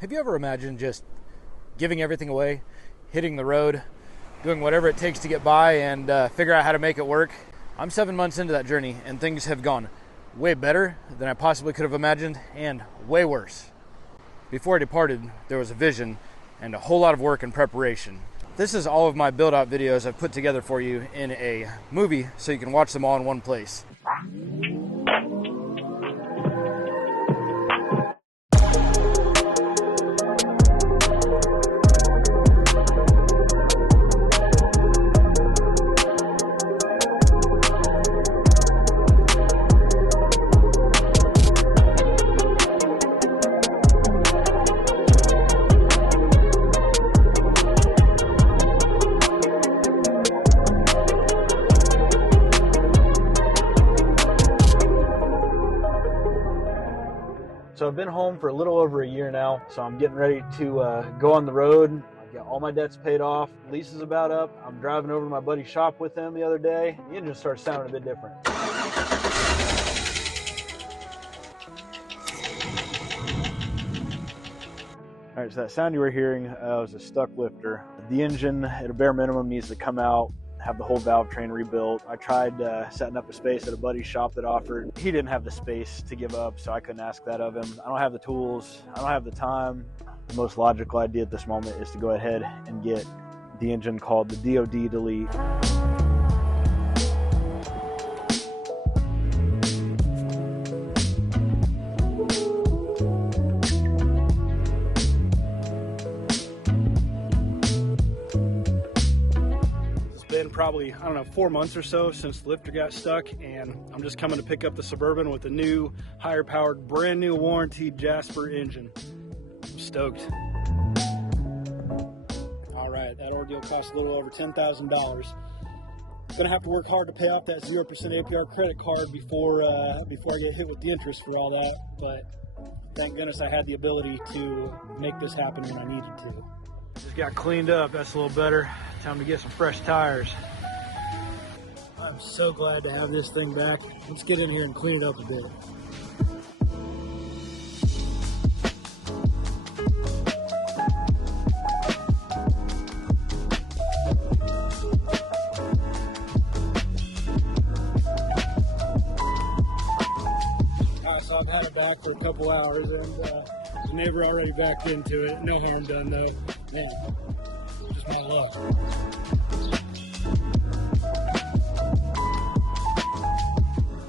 Have you ever imagined just giving everything away, hitting the road, doing whatever it takes to get by and figure out how to make it work? I'm 7 months into that journey and things have gone way better than I possibly could have imagined and way worse. Before I departed, there was a vision and a whole lot of work and preparation. This is all of my build-out videos I've put together for you in a movie so you can watch them all in one place. So I've been home for a little over a year now, so I'm getting ready to go on the road. I've got all my debts paid off, lease is about up. I'm driving over to my buddy's shop with him the other day. The engine starts sounding a bit different. All right, so that sound you were hearing was a stuck lifter. The engine, at a bare minimum, needs to come out, have the whole valve train rebuilt. I tried setting up a space at a buddy's shop that offered. He didn't have the space to give up, so I couldn't ask that of him. I don't have the tools. I don't have the time. The most logical idea at this moment is to go ahead and get the engine called the DOD delete. Probably, 4 months or so since the lifter got stuck, and I'm just coming to pick up the Suburban with a new, higher powered, brand new warranted Jasper engine. I'm stoked. All right, that ordeal cost a little over $10,000. Gonna have to work hard to pay off that 0% APR credit card before I get hit with the interest for all that, but thank goodness I had the ability to make this happen when I needed to. Just got cleaned up, that's a little better. Time to get some fresh tires. I'm so glad to have this thing back. Let's get in here and clean it up a bit. So I've had it back for a couple hours, and the neighbor already backed into it. No harm done though. Man, just my luck.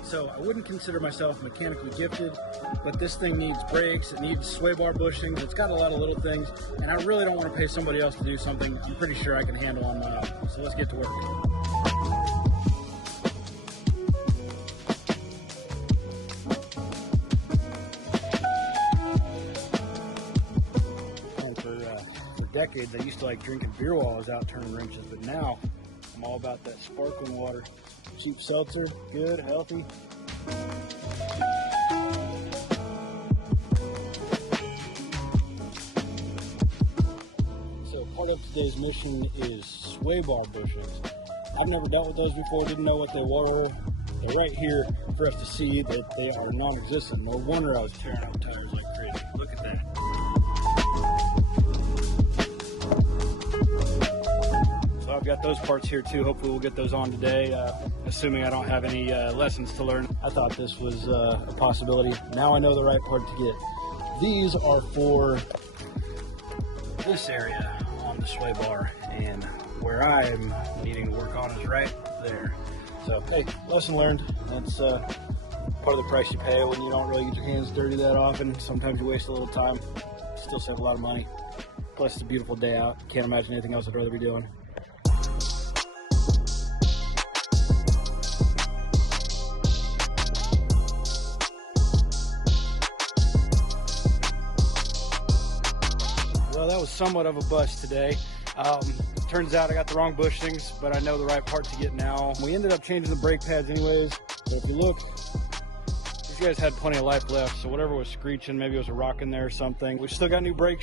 So I wouldn't consider myself mechanically gifted, but this thing needs brakes, it needs sway bar bushings, it's got a lot of little things, and I really don't want to pay somebody else to do something I'm pretty sure I can handle on my own. So let's get to work. Decades, I used to like drinking beer while I was out turning wrenches, but now I'm all about that sparkling water. Cheap seltzer, good, healthy. So part of today's mission is sway bar bushings. I've never dealt with those before, didn't know what they were. They're right here for us to see that they are non-existent. No wonder I was tearing up tires like crazy. Look at that. I've got those parts here too. Hopefully we'll get those on today, assuming I don't have any lessons to learn. I thought this was a possibility. Now I know the right part to get. These are for this area on the sway bar, and where I'm needing to work on is right there. So hey, lesson learned. That's part of the price you pay when you don't really get your hands dirty that often. Sometimes you waste a little time, still save a lot of money. Plus it's a beautiful day out. Can't imagine anything else I'd rather be doing. Well, that was somewhat of a bust today. Turns out I got the wrong bushings, but I know the right part to get now. We ended up changing the brake pads anyways, but if you look, these guys had plenty of life left, so whatever was screeching, maybe it was a rock in there or something. We've still got new brake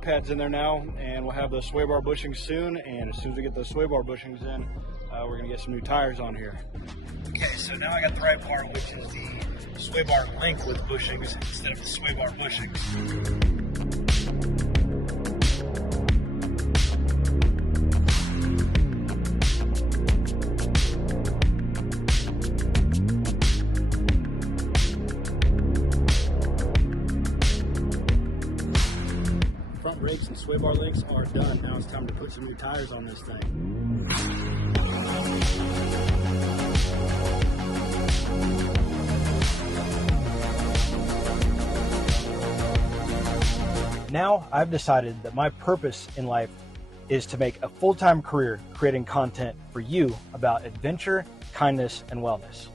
pads in there now, and we'll have those sway bar bushings soon, and as soon as we get those sway bar bushings in, we're gonna get some new tires on here. Okay, so now I got the right part, which is the sway bar link with bushings instead of the sway bar bushings. front brakes and sway bar links are done. Now it's time to put some new tires on this thing. Now I've decided that my purpose in life is to make a full-time career creating content for you about adventure, kindness, and wellness.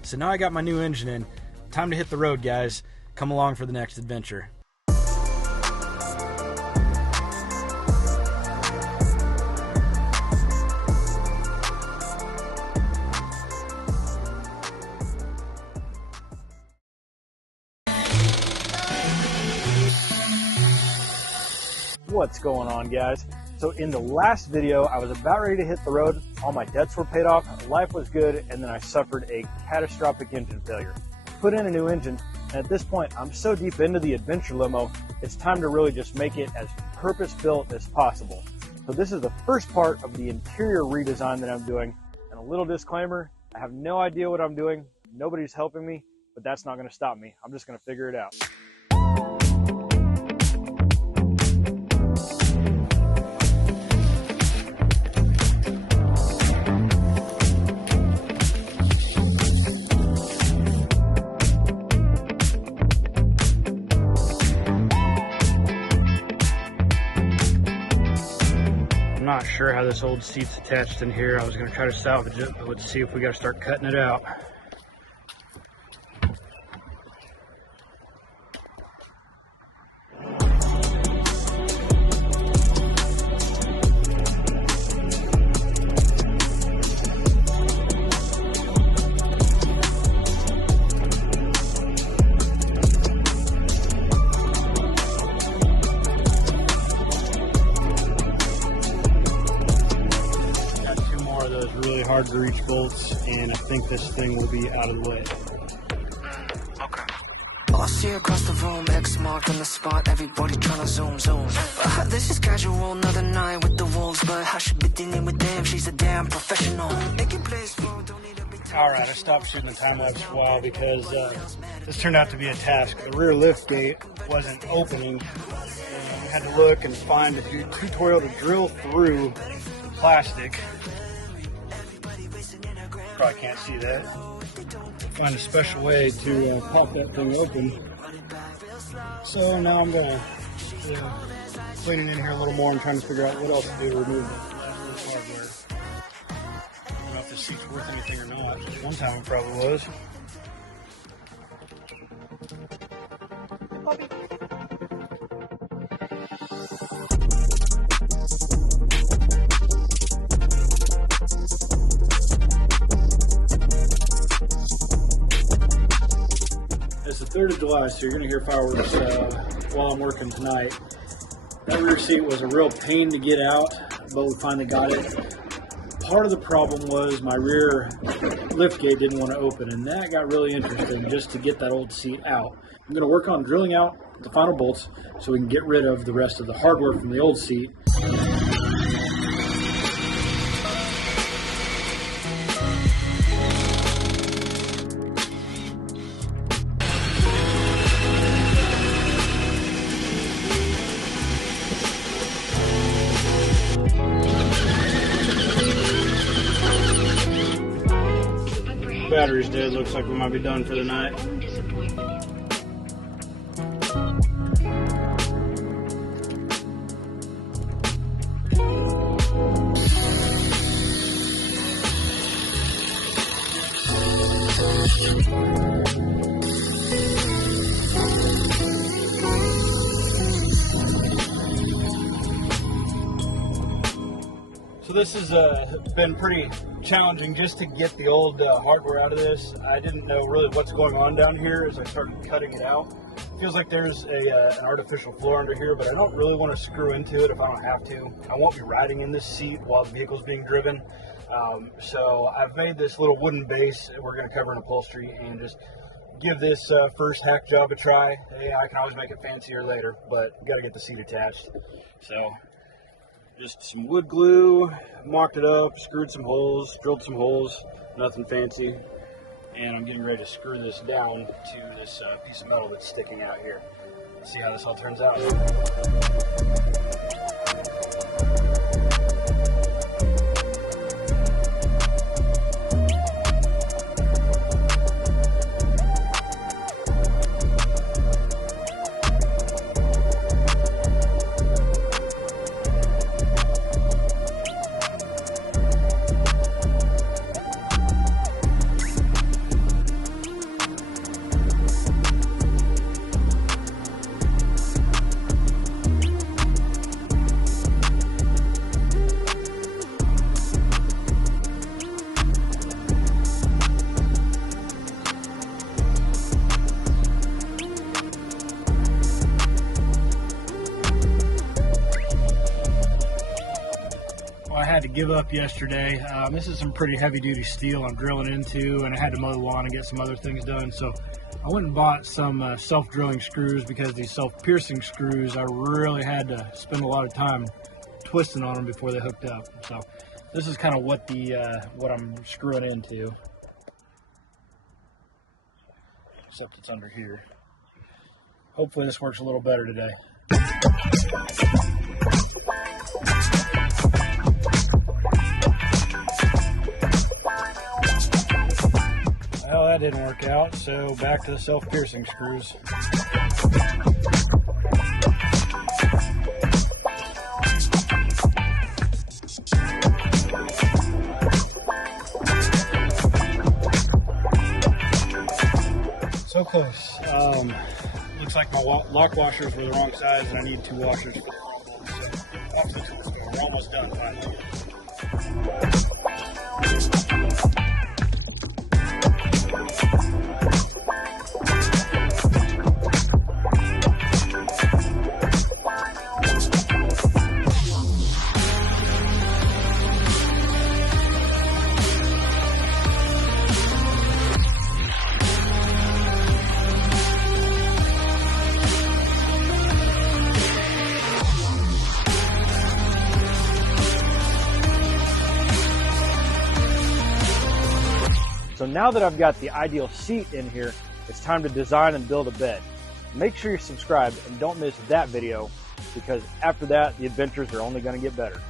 So now I got my new engine in. Time to hit the road, guys. Come along for the next adventure. What's going on, guys? So in the last video, I was about ready to hit the road. All my debts were paid off, life was good, and then I suffered a catastrophic engine failure. Put in a new engine, and at this point, I'm so deep into the adventure limo, it's time to really just make it as purpose-built as possible. So this is the first part of the interior redesign that I'm doing. And a little disclaimer, I have no idea what I'm doing. Nobody's helping me, but that's not gonna stop me. I'm just gonna figure it out. I'm not sure how this old seat's attached in here. I was going to try to salvage it, but let's see if we got to start cutting it out. Really hard to reach bolts, and I think this thing will be out of the way. Okay. I see across the room, X marked on the spot, everybody trying to zoom. This is casual, another night with the wolves, but I should be dealing with them, she's a damn professional. Making plays for, don't need to be. Alright, I stopped shooting the time-lapse for a while because this turned out to be a task. The rear lift gate wasn't opening, and I had to look and find a tutorial to drill through the plastic. Probably can't see that. Find a special way to pop that thing open. So now I'm gonna clean it in here a little more and trying to figure out what else to do to remove this hardware. I don't know if this seat's worth anything or not. One time it probably was. Puppy. It's the 3rd of July, so you're going to hear fireworks while I'm working tonight. That rear seat was a real pain to get out, but we finally got it. Part of the problem was my rear lift gate didn't want to open, and that got really interesting just to get that old seat out. I'm going to work on drilling out the final bolts so we can get rid of the rest of the hardware from the old seat. Battery's dead. Looks like we might be done for the night. So this has been pretty challenging just to get the old hardware out of this. I didn't know really what's going on down here as I started cutting it out. It feels like there's an artificial floor under here, but I don't really want to screw into it if I don't have to. I won't be riding in this seat while the vehicle's being driven. So I've made this little wooden base we're going to cover in upholstery and just give this first hack job a try. Hey, I can always make it fancier later, but got to get the seat attached. So just some wood glue, mocked it up, screwed some holes, drilled some holes, nothing fancy. And I'm getting ready to screw this down to this piece of metal that's sticking out here. see how this all turns out. I had to give up yesterday. This is some pretty heavy duty steel I'm drilling into, and I had to mow the lawn and get some other things done. So I went and bought some self-drilling screws, because these self-piercing screws, I really had to spend a lot of time twisting on them before they hooked up. So this is kind of what what I'm screwing into, except it's under here. Hopefully this works a little better today. Well, that didn't work out, so back to the self-piercing screws. So close. Looks like my lock washers were the wrong size, and I need 2 washers for the wrong one. So off to the tool store. We're almost done finally. So now that I've got the ideal seat in here, it's time to design and build a bed. Make sure you're subscribed and don't miss that video, because after that, the adventures are only going to get better.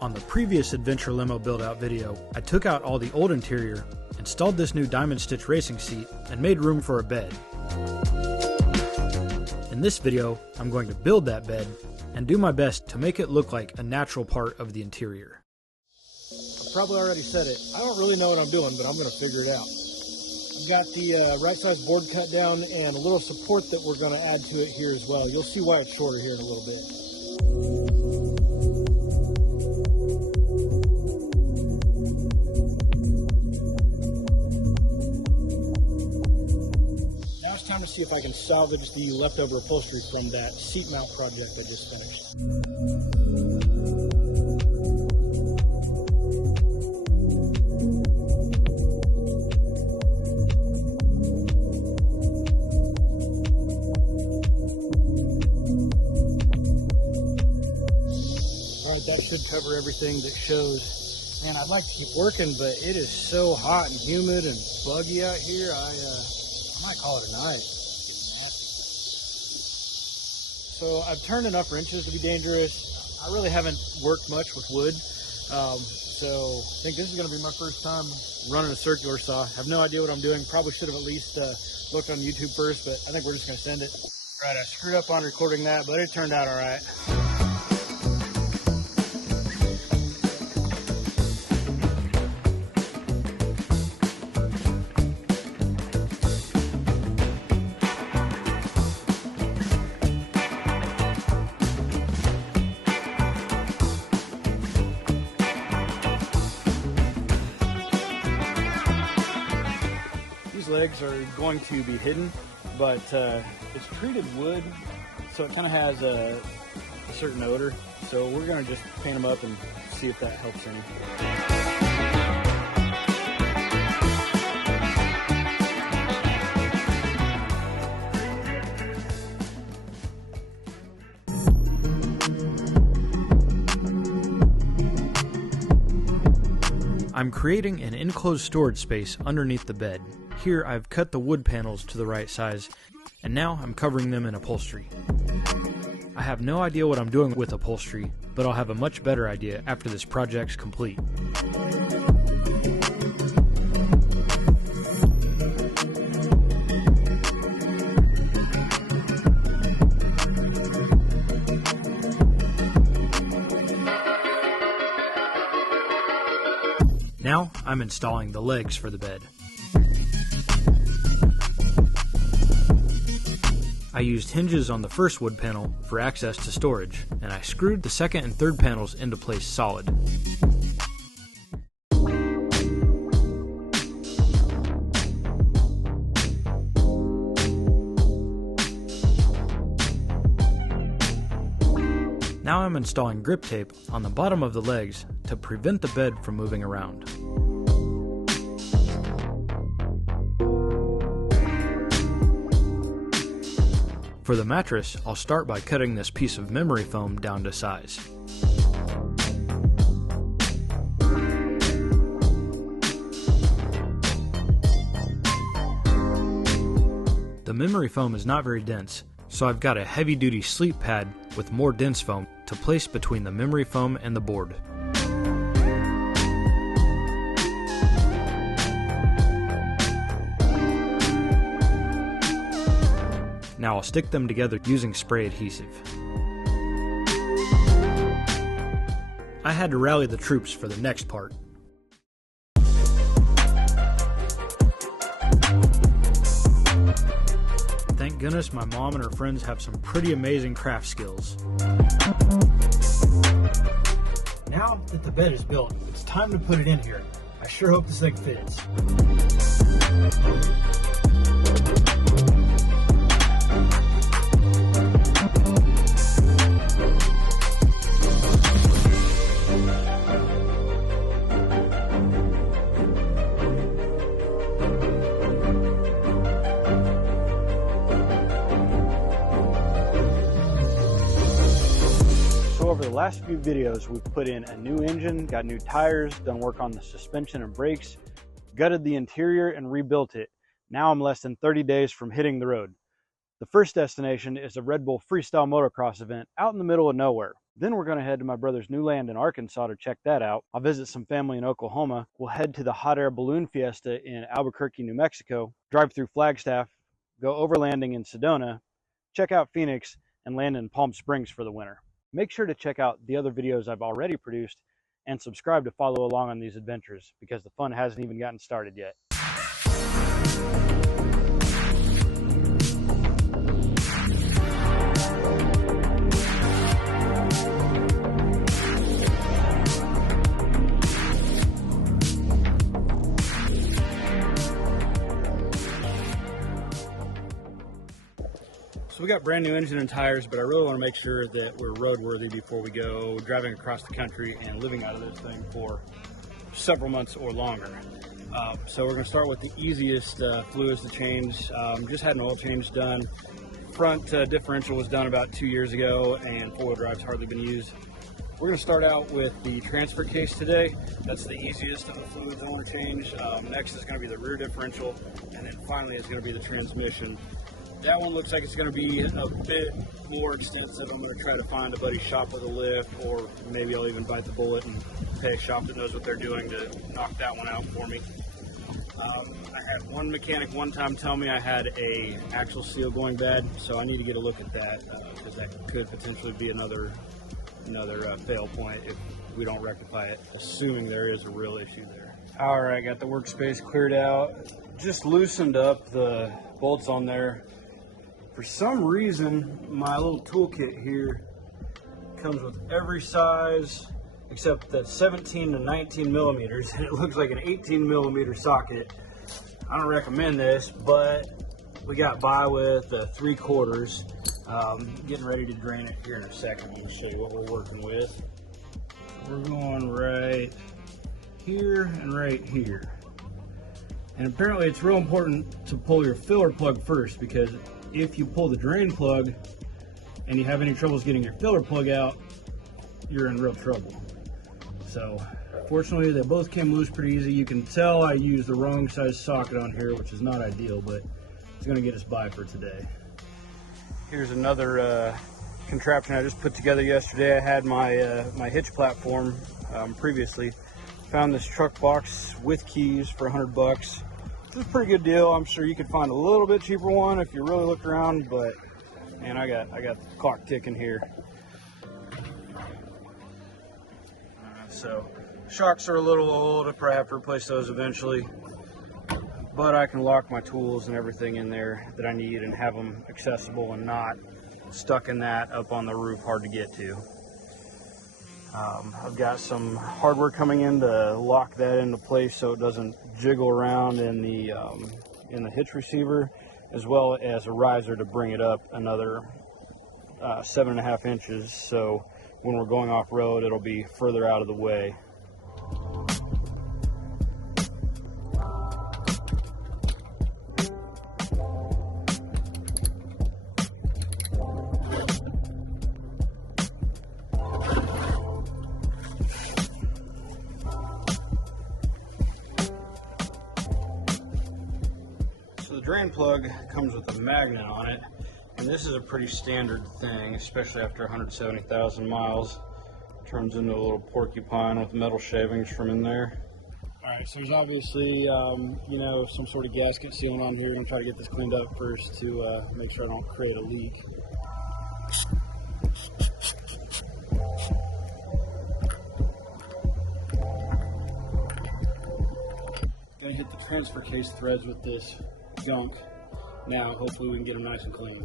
On the previous Adventure Limo build-out video, I took out all the old interior, installed this new diamond stitch racing seat, and made room for a bed. In this video, I'm going to build that bed and do my best to make it look like a natural part of the interior. I've probably already said it. I don't really know what I'm doing, but I'm going to figure it out. I've got the right size board cut down and a little support that we're going to add to it here as well. You'll see why it's shorter here in a little bit. Time to see if I can salvage the leftover upholstery from that seat mount project I just finished. Alright, that should cover everything that shows. Man, I'd like to keep working, but it is so hot and humid and buggy out here. I might call it a night. It's nasty. So I've turned enough wrenches to be dangerous. I really haven't worked much with wood. So I think this is going to be my first time running a circular saw. I have no idea what I'm doing. Probably should have at least looked on YouTube first, but I think we're just going to send it. Right, I screwed up on recording that, but it turned out all right. Legs are going to be hidden, but it's treated wood, so it kind of has a certain odor, so we're going to just paint them up and see if that helps any. I'm creating an enclosed storage space underneath the bed. Here I've cut the wood panels to the right size, and now I'm covering them in upholstery. I have no idea what I'm doing with upholstery, but I'll have a much better idea after this project's complete. Now I'm installing the legs for the bed. I used hinges on the first wood panel for access to storage, and I screwed the second and third panels into place solid. Now I'm installing grip tape on the bottom of the legs to prevent the bed from moving around. For the mattress, I'll start by cutting this piece of memory foam down to size. The memory foam is not very dense, so I've got a heavy-duty sleep pad with more dense foam to place between the memory foam and the board. Now I'll stick them together using spray adhesive. I had to rally the troops for the next part. Thank goodness my mom and her friends have some pretty amazing craft skills. Now that the bed is built, it's time to put it in here. I sure hope this thing fits. Over the last few videos, we've put in a new engine, got new tires, done work on the suspension and brakes, gutted the interior and rebuilt it. Now I'm less than 30 days from hitting the road. The first destination is a Red Bull freestyle motocross event out in the middle of nowhere. Then we're going to head to my brother's new land in Arkansas to check that out. I'll visit some family in Oklahoma. We'll head to the hot air balloon fiesta in Albuquerque, New Mexico, drive through Flagstaff, go overlanding in Sedona, check out Phoenix, and land in Palm Springs for the winter. Make sure to check out the other videos I've already produced and subscribe to follow along on these adventures because the fun hasn't even gotten started yet. So we got brand new engine and tires, but I really want to make sure that we're roadworthy before we go driving across the country and living out of this thing for several months or longer. So we're going to start with the easiest fluids to change. Just had an oil change done. Front differential was done about 2 years ago, and four-wheel drive's hardly been used. We're going to start out with the transfer case today. That's the easiest of the fluids I want to change. Next is going to be the rear differential, and then finally is going to be the transmission. That one looks like it's going to be a bit more extensive. I'm going to try to find a buddy's shop with a lift, or maybe I'll even bite the bullet and pay a shop that knows what they're doing to knock that one out for me. I had one mechanic one time tell me I had a axle seal going bad, so I need to get a look at that because that could potentially be another fail point if we don't rectify it, assuming there is a real issue there. All right, got the workspace cleared out. Just loosened up the bolts on there. For some reason, my little toolkit here comes with every size except the 17 to 19 millimeters, and it looks like an 18 millimeter socket. I don't recommend this, but we got by with 3/4. Getting ready to drain it here in a second. I'm going to show you what we're working with. We're going right here and right here. And apparently it's real important to pull your filler plug first, because if you pull the drain plug and you have any troubles getting your filler plug out, you're in real trouble. So Fortunately, they both came loose pretty easy. You can tell I used the wrong size socket on here, which is not ideal, but it's going to get us by for today. Here's another contraption I just put together yesterday. I had my my hitch platform previously. Found this truck box with keys for $100 bucks. This is a pretty good deal. I'm sure you could find a little bit cheaper one if you really look around, but man, I got the clock ticking here. So shocks are a little old. I probably have to replace those eventually, but I can lock my tools and everything in there that I need and have them accessible and not stuck in that up on the roof, hard to get to. I've got some hardware coming in to lock that into place so it doesn't jiggle around in the hitch receiver, as well as a riser to bring it up another 7.5 inches, so when we're going off-road it'll be further out of the way. Drain plug comes with a magnet on it, and this is a pretty standard thing, especially after 170,000 miles. Turns into a little porcupine with metal shavings from in there. Alright, so there's obviously you know, some sort of gasket sealing on here. I'm going to try to get this cleaned up first to make sure I don't create a leak. Going to hit the transfer case threads with this junk. Now hopefully we can get them nice and clean.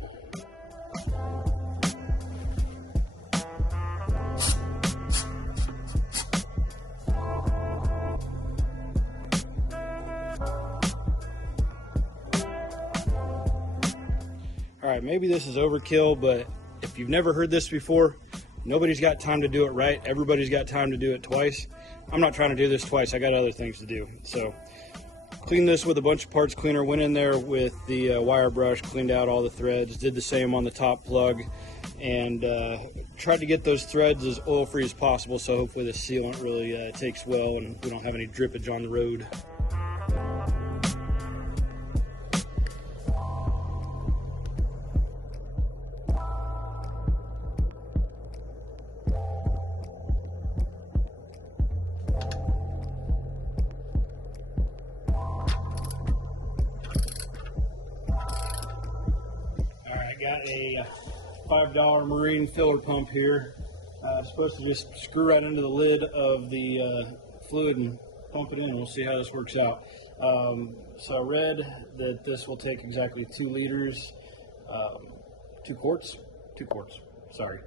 Alright, maybe this is overkill, but if you've never heard this before, nobody's got time to do it right. Everybody's got time to do it twice. I'm not trying to do this twice. I got other things to do. So cleaned this with a bunch of parts cleaner, went in there with the wire brush, cleaned out all the threads, did the same on the top plug, and tried to get those threads as oil free as possible, so hopefully the sealant really takes well and we don't have any drippage on the road. Got a $5 marine filler pump here. It's supposed to just screw right into the lid of the fluid and pump it in. We'll see how this works out. So I read that this will take exactly 2 liters, 2 quarts, sorry.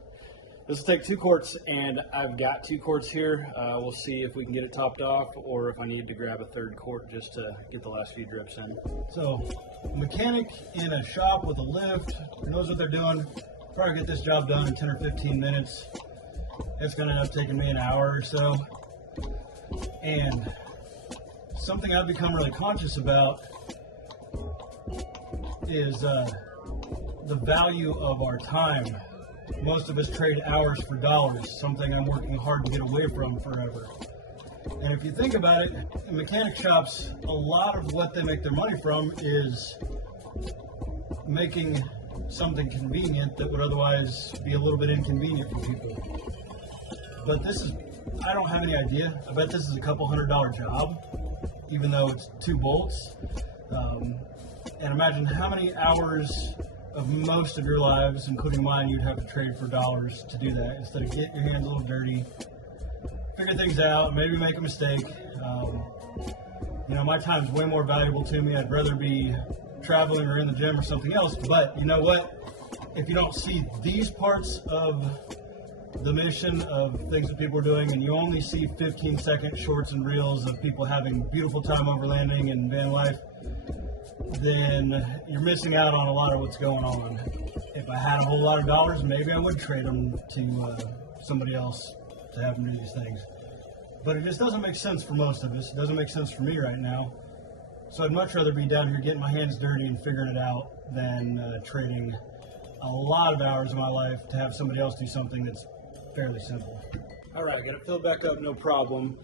This will take 2 quarts, and I've got 2 quarts here. We'll see if we can get it topped off or if I need to grab a 3rd quart just to get the last few drips in. So, a mechanic in a shop with a lift who knows what they're doing, probably get this job done in 10 or 15 minutes. It's going to end up taking me an hour or so. And something I've become really conscious about is the value of our time. Most of us trade hours for dollars, something I'm working hard to get away from forever. And if you think about it, in mechanic shops, a lot of what they make their money from is making something convenient that would otherwise be a little bit inconvenient for people. But this is, I don't have any idea. I bet this is a couple $100 job, even though it's 2 bolts. And imagine how many hours of most of your lives, including mine, you'd have to trade for dollars to do that instead of get your hands a little dirty, figure things out, maybe make a mistake. You know, my time's way more valuable to me. I'd rather be traveling or in the gym or something else, but you know what? If you don't see these parts of the mission of things that people are doing, and you only see 15-second shorts and reels of people having beautiful time overlanding and van life, then you're missing out on a lot of what's going on. If I had a whole lot of dollars, maybe I would trade them to somebody else to have them do these things. But it just doesn't make sense for most of us. It doesn't make sense for me right now. So I'd much rather be down here getting my hands dirty and figuring it out than trading a lot of hours of my life to have somebody else do something that's fairly simple. All right, I got it filled back up, no problem.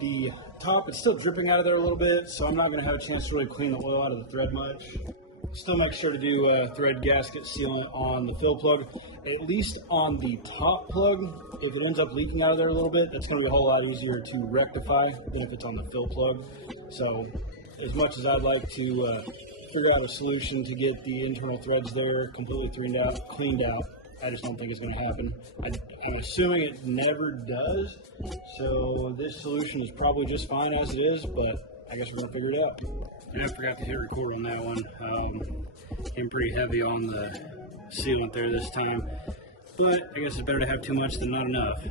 The top, it's still dripping out of there a little bit, so I'm not going to have a chance to really clean the oil out of the thread much. Still make sure to do thread gasket sealant on the fill plug, at least on the top plug. If it ends up leaking out of there a little bit, that's going to be a whole lot easier to rectify than if it's on the fill plug. So as much as I'd like to figure out a solution to get the internal threads there completely cleaned out, I just don't think it's going to happen. I'm assuming it never does, so this solution is probably just fine as it is, but I guess we're going to figure it out. And I forgot to hit record on that one. Came pretty heavy on the sealant there this time, but I guess it's better to have too much than not enough.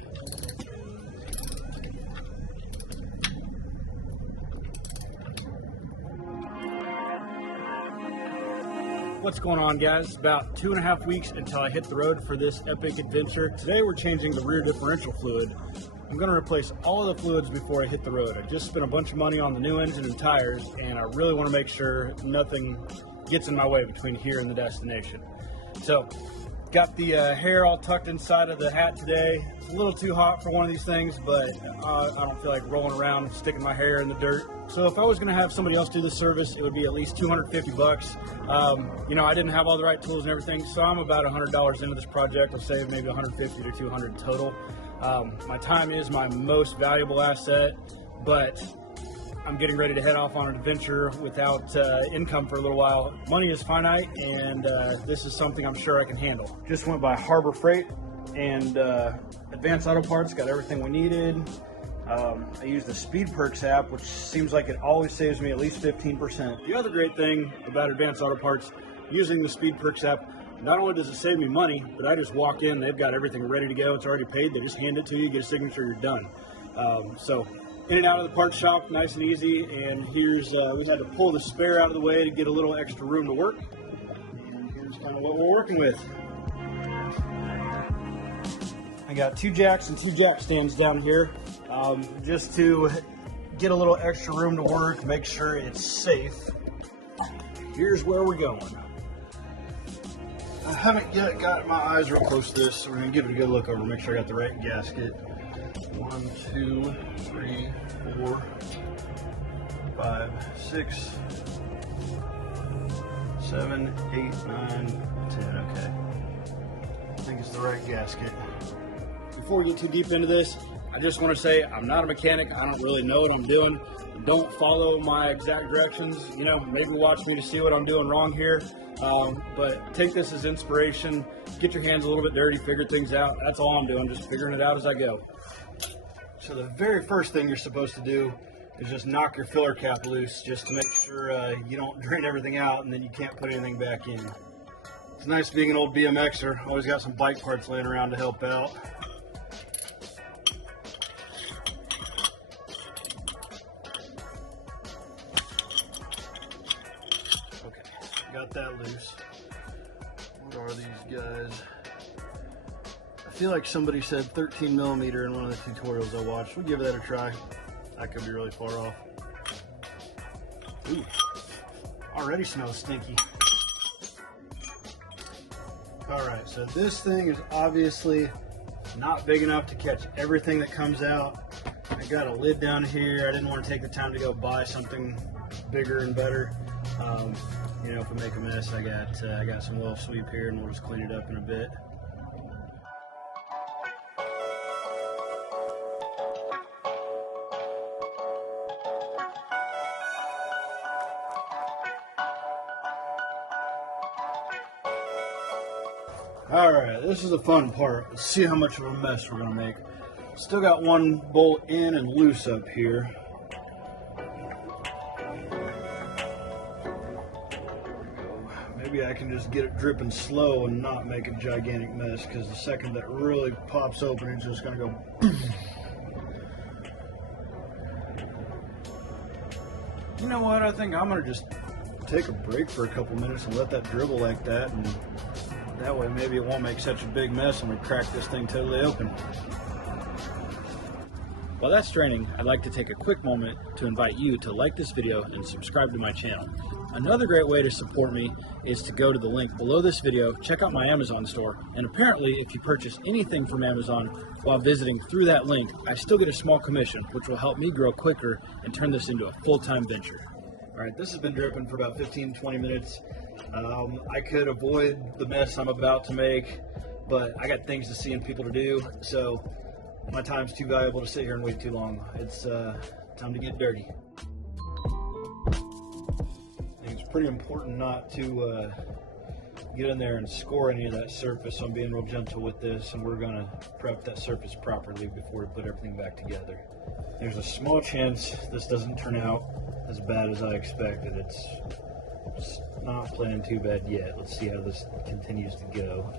What's going on, guys? It's about 2.5 weeks until I hit the road for this epic adventure. Today we're changing the rear differential fluid. I'm going to replace all of the fluids before I hit the road. I just spent a bunch of money on the new engine and tires, and I really want to make sure nothing gets in my way between here and the destination. So, got the hair all tucked inside of the hat today. It's a little too hot for one of these things, but I don't feel like rolling around sticking my hair in the dirt. So if I was going to have somebody else do this service, it would be at least $250. You know, I didn't have all the right tools and everything, so I'm about $100 into this project. I'll save maybe $150 to $200 total. My time is my most valuable asset, but I'm getting ready to head off on an adventure without income for a little while. Money is finite, and this is something I'm sure I can handle. Just went by Harbor Freight, and Advanced Auto Parts got everything we needed. I used the Speed Perks app, which seems like it always saves me at least 15%. The other great thing about Advanced Auto Parts, using the Speed Perks app, not only does it save me money, but I just walk in, they've got everything ready to go. It's already paid. They just hand it to you, get a signature, you're done. So in and out of the parts shop, nice and easy. And here's, we had to pull the spare out of the way to get a little extra room to work. And here's kind of what we're working with. I got 2 jacks and 2 jack stands down here, just to get a little extra room to work, make sure it's safe. Here's where we're going. I haven't yet got my eyes real close to this, so we're going to give it a good look over, make sure I got the right gasket. 1, 2, 3, 4, 5, 6, 7, 8, 9, 10. Okay. I think it's the right gasket. Before we get too deep into this, I just want to say I'm not a mechanic. I don't really know what I'm doing. Don't follow my exact directions. You know, maybe watch me to see what I'm doing wrong here. But take this as inspiration. Get your hands a little bit dirty, figure things out. That's all I'm doing, just figuring it out as I go. So the very first thing you're supposed to do is just knock your filler cap loose, just to make sure you don't drain everything out and then you can't put anything back in. It's nice being an old BMXer. Always got some bike parts laying around to help out. Got that loose. What are these guys? I feel like somebody said 13 millimeter in one of the tutorials I watched. We'll give that a try. I could be really far off. Ooh, already smells stinky. Alright, so this thing is obviously not big enough to catch everything that comes out. I got a lid down here. I didn't want to take the time to go buy something bigger and better. You know, if we make a mess, I got some little sweep here, and we'll just clean it up in a bit. All right, this is the fun part. Let's see how much of a mess we're gonna make. Still got one bolt in and loose up here. Maybe I can just get it dripping slow and not make a gigantic mess, because the second that really pops open, it's just going to go. You know what? I think I'm going to just take a break for a couple minutes and let that dribble like that, and that way maybe it won't make such a big mess when we crack this thing totally open. While that's draining, I'd like to take a quick moment to invite you to like this video and subscribe to my channel. Another great way to support me is to go to the link below this video, check out my Amazon store, and apparently if you purchase anything from Amazon while visiting through that link, I still get a small commission, which will help me grow quicker and turn this into a full-time venture. All right, this has been dripping for about 15-20 minutes. I could avoid the mess I'm about to make, but I got things to see and people to do, so my time's too valuable to sit here and wait too long. It's time to get dirty. It's pretty important not to get in there and score any of that surface, so I'm being real gentle with this, and we're going to prep that surface properly before we put everything back together. There's a small chance this doesn't turn out as bad as I expected. It's not playing too bad yet. Let's see how this continues to go.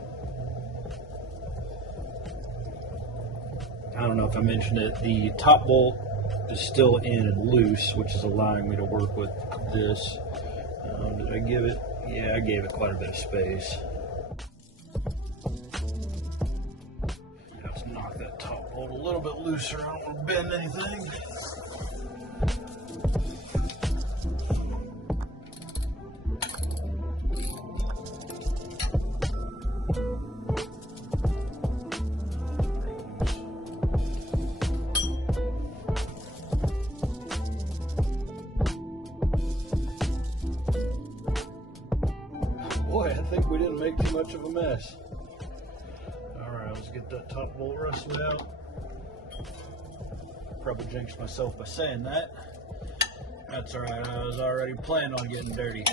I don't know if I mentioned it, the top bolt is still in and loose, which is allowing me to work with this. Did I give it? Yeah, I gave it quite a bit of space. Let's knock that top bolt a little bit looser. I don't want to bend anything. Boy, I think we didn't make too much of a mess. All right, let's get that top bolt rusted out. Probably jinxed myself by saying that. That's all right, I was already planning on getting dirty.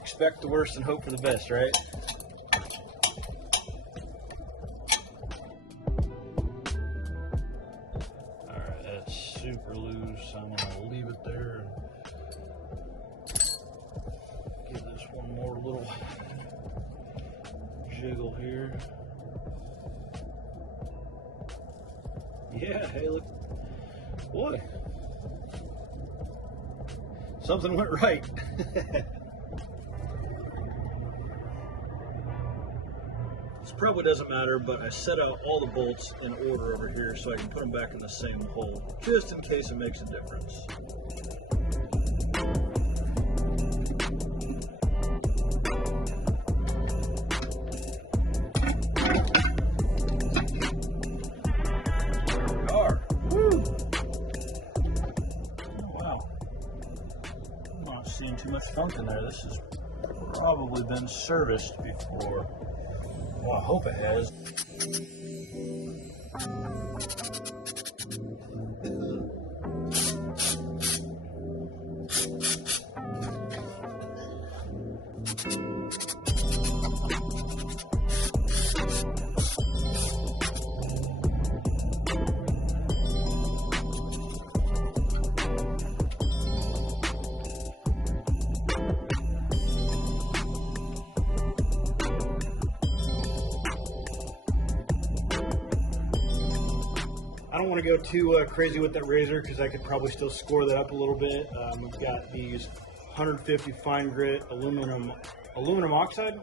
Expect the worst and hope for the best, right? All right, that's super loose. I'm gonna leave it there. Give this one more little jiggle here. Yeah, hey, look. Boy. Something went right. This probably doesn't matter, but I set out all the bolts in order over here so I can put them back in the same hole, just in case it makes a difference. Seeing too much funk in there. This has probably been serviced before. Well, I hope it has. I don't want to go too crazy with that razor because I could probably still score that up a little bit. We've got these 150 fine grit aluminum oxide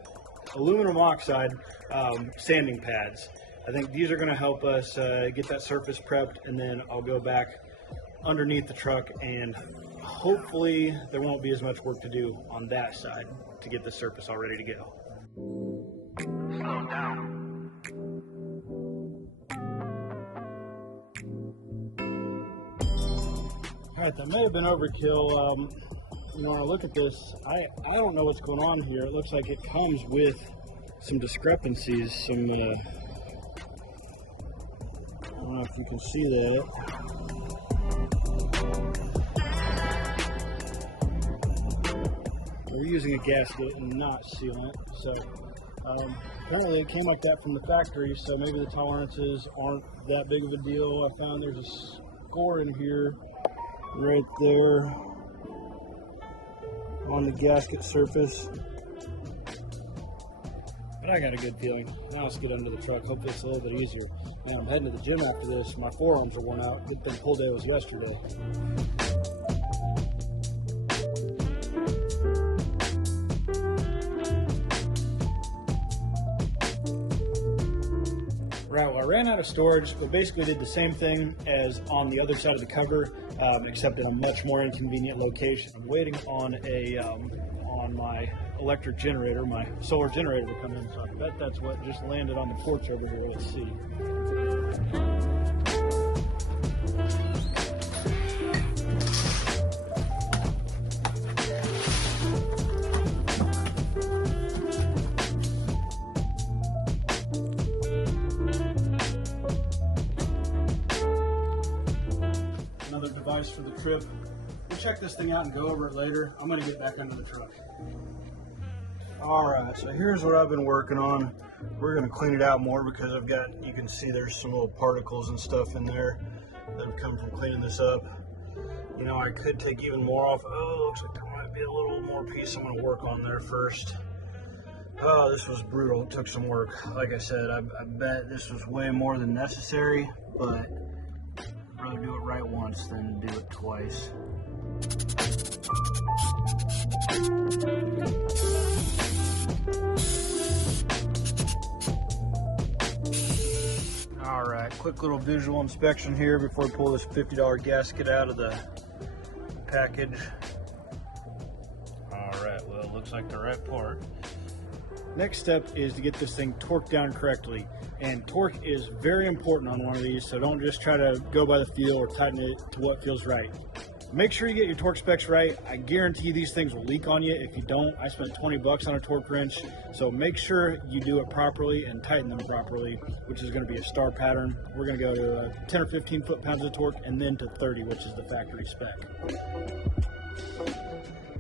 sanding pads. I think these are going to help us get that surface prepped, and then I'll go back underneath the truck, and hopefully there won't be as much work to do on that side to get the surface all ready to go. Slow down. All right, that may have been overkill. When I look at this, I don't know what's going on here. It looks like it comes with some discrepancies, I don't know if you can see that. We're using a gasket and not sealant, so apparently it came like that from the factory, so maybe the tolerances aren't that big of a deal. I found there's a score in here right there on the gasket surface. But I got a good feeling. Now let's get under the truck. Hopefully it's a little bit easier. Man, I'm heading to the gym after this. My forearms are worn out. Good thing pull day was yesterday. Right, well, I ran out of storage, but basically did the same thing as on the other side of the cover. except in a much more inconvenient location. I'm waiting on my electric generator, my solar generator to come in, so I bet that's what just landed on the porch over here. Let's see. Another device for the trip. We'll check this thing out and go over it later. I'm going to get back under the truck. Alright, so here's what I've been working on. We're going to clean it out more because you can see there's some little particles and stuff in there that have come from cleaning this up. You know, I could take even more off. Oh, looks like there might be a little more piece I'm going to work on there first. Oh, this was brutal. It took some work. Like I said, I bet this was way more than necessary, but I'd rather do it right once than do it twice. Alright, quick little visual inspection here before we pull this $50 gasket out of the package. Alright, well, it looks like the right part. Next step is to get this thing torqued down correctly. And torque is very important on one of these, so don't just try to go by the feel or tighten it to what feels right. Make sure you get your torque specs right. I guarantee these things will leak on you if you don't. I spent 20 bucks on a torque wrench, so make sure you do it properly and tighten them properly, which is going to be a star pattern. We're going to go to 10 or 15 foot-pounds of torque and then to 30, which is the factory spec.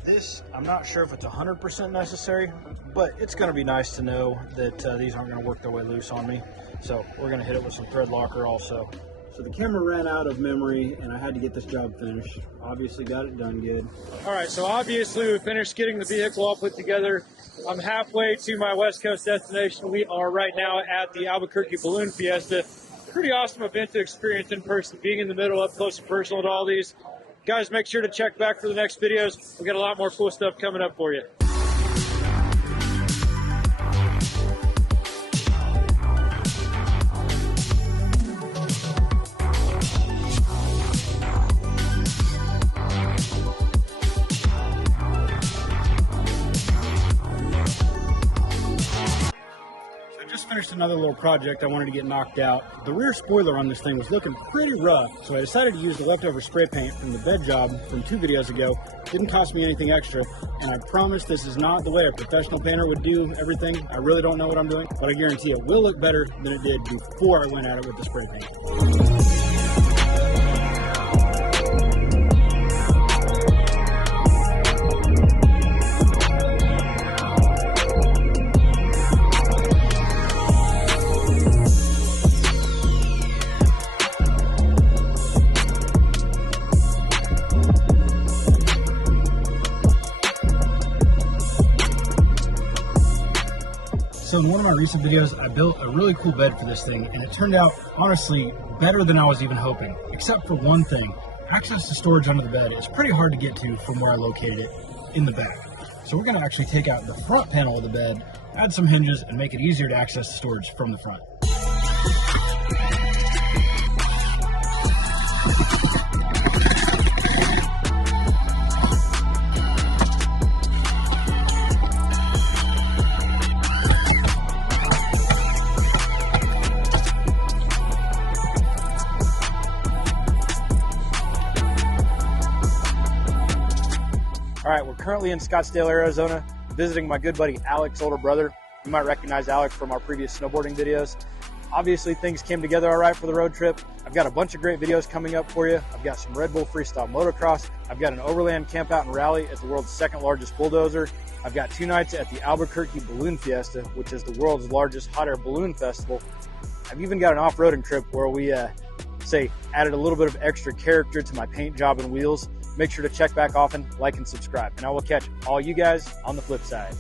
This, I'm not sure if it's 100% necessary, but it's going to be nice to know that these aren't going to work their way loose on me. So we're going to hit it with some thread locker also. So the camera ran out of memory and I had to get this job finished. Obviously got it done good. All right, so obviously we finished getting the vehicle all put together. I'm halfway to my West Coast destination. We are right now at the Albuquerque Balloon Fiesta. Pretty awesome event to experience in person, being in the middle, up close and personal to all these. Guys, make sure to check back for the next videos. We've got a lot more cool stuff coming up for you. Finished another little project I wanted to get knocked out. The rear spoiler on this thing was looking pretty rough, so I decided to use the leftover spray paint from the bed job from 2 videos ago. Didn't cost me anything extra, and I promise this is not the way a professional painter would do everything. I really don't know what I'm doing, but I guarantee it will look better than it did before I went at it with the spray paint. So in one of my recent videos, I built a really cool bed for this thing, and it turned out, honestly, better than I was even hoping, except for one thing. Access to storage under the bed is pretty hard to get to from where I located it in the back. So we're going to actually take out the front panel of the bed, add some hinges, and make it easier to access the storage from the front. All right, we're currently in Scottsdale, Arizona, visiting my good buddy Alex's older brother. You might recognize Alex from our previous snowboarding videos. Obviously, things came together all right for the road trip. I've got a bunch of great videos coming up for you. I've got some Red Bull Freestyle Motocross. I've got an overland camp out and rally at the world's 2nd largest bulldozer. I've got 2 nights at the Albuquerque Balloon Fiesta, which is the world's largest hot air balloon festival. I've even got an off-roading trip where we added a little bit of extra character to my paint job and wheels. Make sure to check back often, like and subscribe, and I will catch all you guys on the flip side.